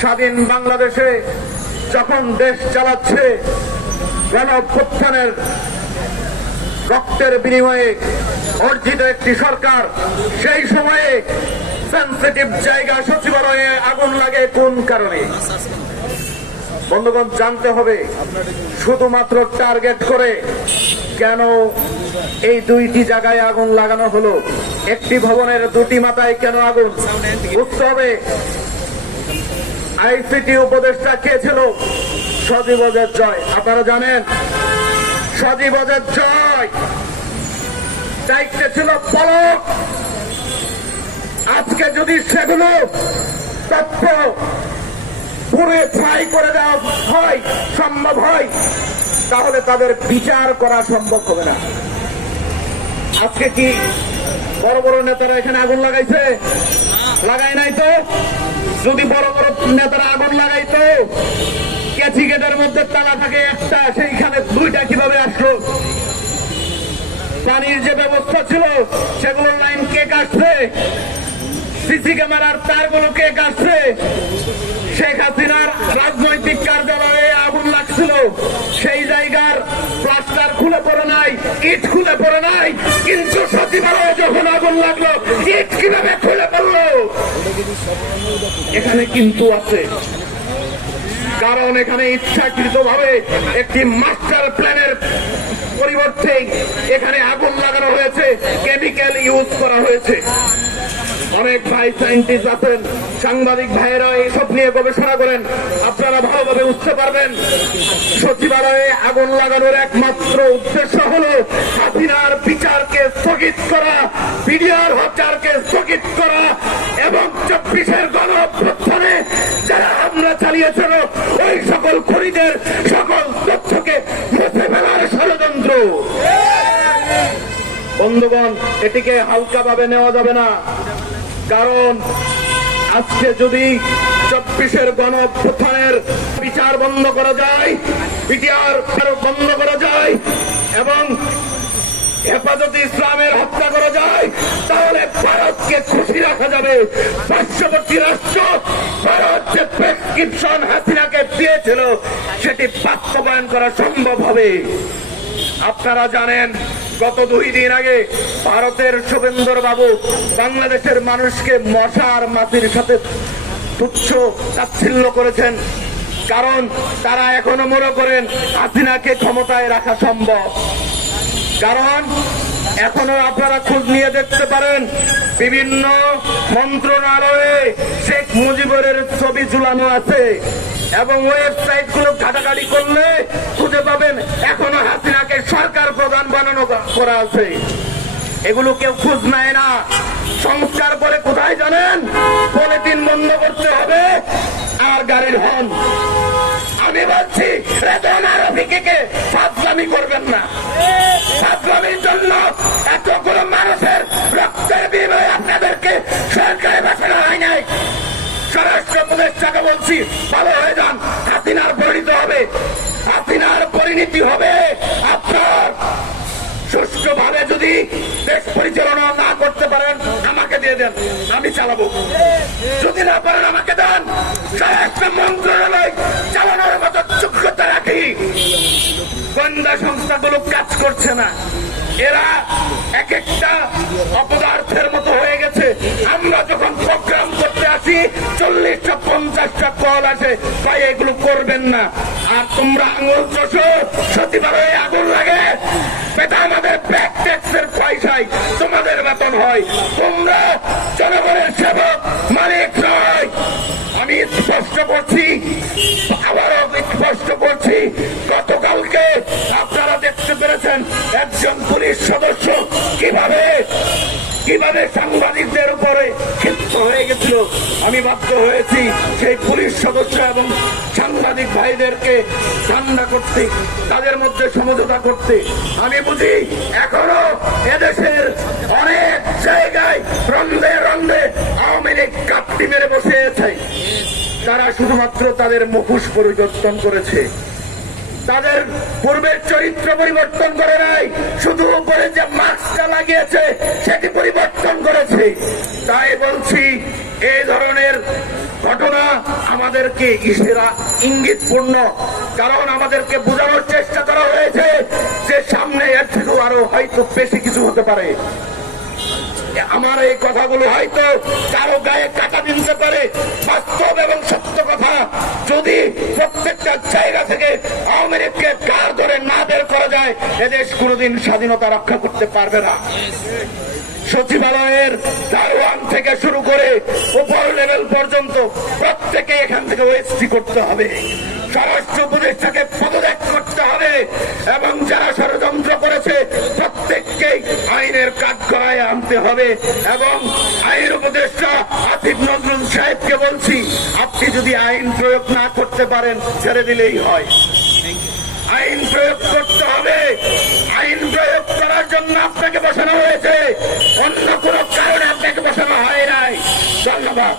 স্বাধীন বাংলাদেশে যখন দেশ চালাচ্ছে গণ অভ্যুত্থানের রক্তের বিনিময়ে অর্জিত একটি সরকার, সেই সময়ে সেন্সিটিভ জায়গা সচিবালয়ে আগুন লাগে কোন কারণে? বন্ধুগণ, জানতে হবে শুধুমাত্র টার্গেট করে কেন এই দুইটি জায়গায় আগুন লাগানো হলো? একটি ভবনের দুটি মাথায় কেন আগুন? বুঝতে হবে আইসিটি উপদেষ্টা কে ছিল? সজীব জয়। আপনারা জানেন? সজীব জয়। দায়িত্বে ছিল পলক। আজকে যদি সেগুলো তথ্য পুরে ফ্রাই করে দেওয়া হয়, সম্ভব হয়, তাহলে তাদের বিচার করা সম্ভব হবে না। আজকে কি বড় বড় নেতারা এখানে আগুন লাগাইছে? লাগাই নাই তো? যদি বড় বড় নেতারা আগুন লাগাইতো ক্যাচি গেটের মধ্যে তালা থাকে একটা, সেইখানে দুইটা কীভাবে আসলো? পানির যে ব্যবস্থা ছিল, সেগুলোর লাইন কে কাটছে? সিসি ক্যামেরার তারগুলো কে কাটছে? শেখ হাসিনার রাজনৈতিক কার্যালয়ে আগুন লাগছিল। সেই জায়গার প্লাস্টার খুলে পড়ে নাই, ইট খুলে পড়ে নাই, কিন্তু সচিবালয়ে যখন আগুন লাগল, ইট কীভাবে খুলে পড়ল? এখানে কিন্তু আছে। কারণ এখানে ইচ্ছাকৃত ভাবে একটি মাস্টার প্ল্যানের পরিবর্তে এখানে আগুন লাগানো হয়েছে, কেমিক্যাল ইউজ করা হয়েছে। অনেক ভাই সাইন্টিস্ট আছেন, সাংবাদিক ভাইয়েরা এইসব নিয়ে গবেষণা করেন। আপনারা ভালোভাবে বুঝতে পারবেন, সচিবালয়ে আগুন লাগানোর একমাত্র উদ্দেশ্য হলো হাসিনার বিচারকে স্থগিত করা, বিডিআর হত্যারকে স্থগিত করা, এবং চব্বিশের গণ অভ্যুত্থানে যারা হামলা চালিয়েছিল, ওই সকল খরিদের সকল তথ্যকে মুছে ফেলার ষড়যন্ত্র। বন্ধুগণ, এটিকে হালকাভাবে নেওয়া যাবে না। কারণ আজকে যদি চব্বিশের গণ অভ্যুত্থানের বিচার বন্ধ করা যায়, বিচার বন্ধ করা যায়, এবং হেফাজতে ইসলামের হত্যা করা যায়, তাহলে ভারতকে খুশি রাখা যাবে। পার্শ্ববর্তী রাষ্ট্র ভারত যে প্রেসক্রিপশন হাসিনাকে দিয়েছিল, সেটি বাস্তবায়ন করা সম্ভব হবে। আপনারা জানেন গত দুই দিন আগে ভারতের শুভেন্দর বাবু বাংলাদেশের মানুষকে মশা আর মাটির সাথে তুচ্ছ তাচ্ছিল্য করেছেন। কারণ তারা এখনও মনে করেন হাসিনাকে ক্ষমতায় রাখা সম্ভব। কারণ এখনও আপনারা খোঁজ নিয়ে দেখতে পারেন বিভিন্ন মন্ত্রণালয়ে শেখ মুজিবের ছবি ঝুলানো আছে এবং ওয়েবসাইটগুলো ঘাটাঘাটি করলে খুঁজে পাবেন এখনও হাসিনাকে সরকার প্রধান বানানো করা আছে। এগুলো কেউ খোঁজ নেয় না। সংস্কার করে কোথায় জানেন? পলিথিন বন্ধ করতে হবে, আর গাড়ির হন আমি বলছি রেতন আর অভিকে ফাজলামি করবেন না। মানুষের রক্তের বিনিময়ে আপনাদেরকে সরকারে বাঁচানো হয় নাই। স্বরাষ্ট্র উপদেষ্টাকে বলছি, ভালো হয়ে যান, হাসিনার পরিণত হবে। হাসিনার পরিণতি হবে আপনার। সুষ্ঠুভাবে যদি দেশ পরিচালনা না করতে পারেন, আমাকে দিয়ে দেন, আমি চালাবো। যদি না পারেন, আমাকে দেন। স্বরাষ্ট্র মন্ত্রণালয় চালানোর মতো যোগ্যতা রাখি। গোয়েন্দা সংস্থাগুলো কাজ করছে না। এরা অপদার্থের মতো হয়ে গেছে। আমরা যখন প্রোগ্রাম করতে আসি, চল্লিশটা, পঞ্চাশটা কল আসে। তাই এগুলো করবেন না। আর তোমরা আঙুল চষো। সচিবালয়ে আগুন লাগে। এটা আমাদের ব্যাক ট্যাক্সের পয়সায় তোমাদের বেতন হয়। তোমরা জনগণের সেবক, মালিক নয়। আমি স্পষ্ট করছি, আবারও স্পষ্ট করছি। কীভাবে সাংবাদিকদের উপরে ক্ষিপ্ত হয়ে গেছিল? আমি বাধ্য হয়েছি সেই পুলিশ সদস্য এবং সাংবাদিক ভাইদেরকে ঠান্ডা করতে, তাদের মধ্যে সমঝোতা করতে। আমি বুঝি এখনও এদেশের অনেক জায়গায় রন্ধে রন্ধে আওয়ামী লীগ কাপ্তি মেরে বসে আছে। তারা শুধুমাত্র তাদের মুখোশ পরিবর্তন করেছে। তাদের পূর্বের চরিত্র পরিবর্তন করে নাই। শুধু উপরে যে মাস্কটা লাগিয়েছে তাই বলছি এই ধরনের ঘটনা আমাদেরকে ইসেরা ইঙ্গিতপূর্ণ। কারণ আমাদেরকে বোঝানোর চেষ্টা করা হয়েছে যে সামনে এর থেকেও আরও হয়তো বেশি কিছু হতে পারে। আমার এই কথাগুলো হয়তো কারও গায়ে কাটা দিতে পারে। বাস্তব এবং সত্য কথা, যদি প্রত্যেকটা জায়গা থেকে আওয়ামী লীগকে কার ধরে না বের করা যায়, এদেশ কোনোদিন স্বাধীনতা রক্ষা করতে পারবে না। সচিবালয়ের দারোয়ান থেকে শুরু করে উপর লেভেল পর্যন্ত প্রত্যেকে এখান থেকে ওয়েস্টি করতে হবে। স্বরাষ্ট্র উপদেষ্টাকে পদত্যাগ করতে হবে এবং যারা ষড়যন্ত্র করেছে, প্রত্যেককেই আইনের কাঠগড়ায় আনতে হবে এবং আইন উপদেষ্টা আসিফ নজরুল সাহেবকে বলছি, আপনি যদি আইন প্রয়োগ না করতে পারেন, ছেড়ে দিলেই হয়। আইন প্রয়োগ করতে হবে। আইন প্রয়োগ করার জন্য আপনাকে বসানো হয়েছে। অন্য কোনো কারণে আপনাকে বসানো হয় নাই। ধন্যবাদ।